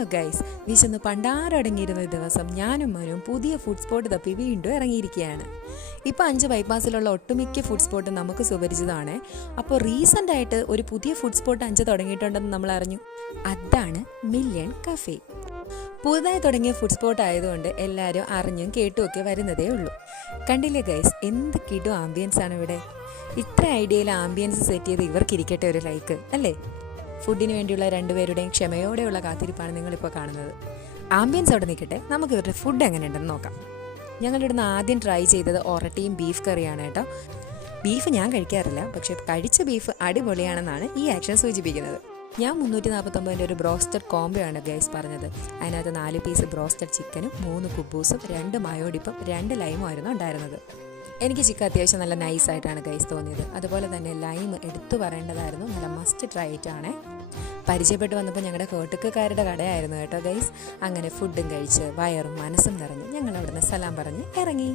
Hello guys, വിശന്ന് പണ്ടാരടങ്ങിയിരുന്ന ദിവസം ഞാനും മോനും പുതിയ ഫുഡ് സ്പോട്ട് തപ്പി വീണ്ടും ഇറങ്ങിയിരിക്കുകയാണ്. ഇപ്പോൾ 5 ബൈപ്പാസിലുള്ള ഒട്ടുമിക്ക ഫുഡ് സ്പോട്ടും നമുക്ക് സുപരിചിതമാണ്. അപ്പോൾ റീസെൻ്റ് ആയിട്ട് ഒരു പുതിയ ഫുഡ് സ്പോട്ട് 5 തുടങ്ങിയിട്ടുണ്ടെന്ന് നമ്മൾ അറിഞ്ഞു. അതാണ് മില്യൺ കഫേ. പുതുതായി തുടങ്ങിയ ഫുഡ് സ്പോട്ട് ആയതുകൊണ്ട് എല്ലാവരും അറിഞ്ഞും കേട്ടുമൊക്കെ വരുന്നതേ ഉള്ളൂ. കണ്ടില്ലേ ഗൈസ്, എന്ത് കിടും ആംബിയൻസ് ആണ് ഇവിടെ. ഇത്ര ഐഡിയയിൽ ആംബിയൻസ് സെറ്റ് ചെയ്ത് ഇവർക്കിരിക്കട്ടെ ഒരു ലൈക്ക് അല്ലേ. ഫുഡിന് വേണ്ടിയുള്ള രണ്ടുപേരുടെയും ക്ഷമയോടെയുള്ള കാത്തിരിപ്പാണ് നിങ്ങളിപ്പോൾ കാണുന്നത്. ആംബിയൻസ് അവിടെ നിൽക്കട്ടെ, നമുക്ക് ഇവരുടെ ഫുഡ് എങ്ങനെയുണ്ടെന്ന് നോക്കാം. ഞങ്ങളിവിടുന്ന് ആദ്യം ട്രൈ ചെയ്തത് ഒറട്ടിയും ബീഫ് കറിയാണ് കേട്ടോ. ബീഫ് ഞാൻ കഴിക്കാറില്ല, പക്ഷേ കഴിച്ച ബീഫ് അടിപൊളിയാണെന്നാണ് ഈ ആക്ഷൻ സൂചിപ്പിക്കുന്നത്. ഞാൻ 349 ഒരു ബ്രോസ്റ്റഡ് കോംബോ ആണ് ഗൈസ് പറഞ്ഞത്. അതിനകത്ത് 4 പീസ് ബ്രോസ്റ്റഡ് ചിക്കനും 3 കുബൂസും 2 മയോഡിപ്പും 2 ലൈമും ആയിരുന്നു ഉണ്ടായിരുന്നത്. എനിക്ക് ചിക്കൻ അത്യാവശ്യം നല്ല നൈസായിട്ടാണ് ഗൈസ് തോന്നിയത്. അതുപോലെ തന്നെ ലൈം എടുത്തു പറയേണ്ടതായിരുന്നു, നല്ല മസ്റ്റ് ട്രൈ ആയിട്ടാണ്. പരിചയപ്പെട്ട് വന്നപ്പോൾ ഞങ്ങളുടെ കോട്ടക്കക്കാരുടെ കടയായിരുന്നു കേട്ടോ ഗൈസ്. അങ്ങനെ ഫുഡും കഴിച്ച് വയറും മനസ്സും നിറഞ്ഞ് ഞങ്ങൾ അവിടുന്ന് സലാം പറഞ്ഞ് ഇറങ്ങി.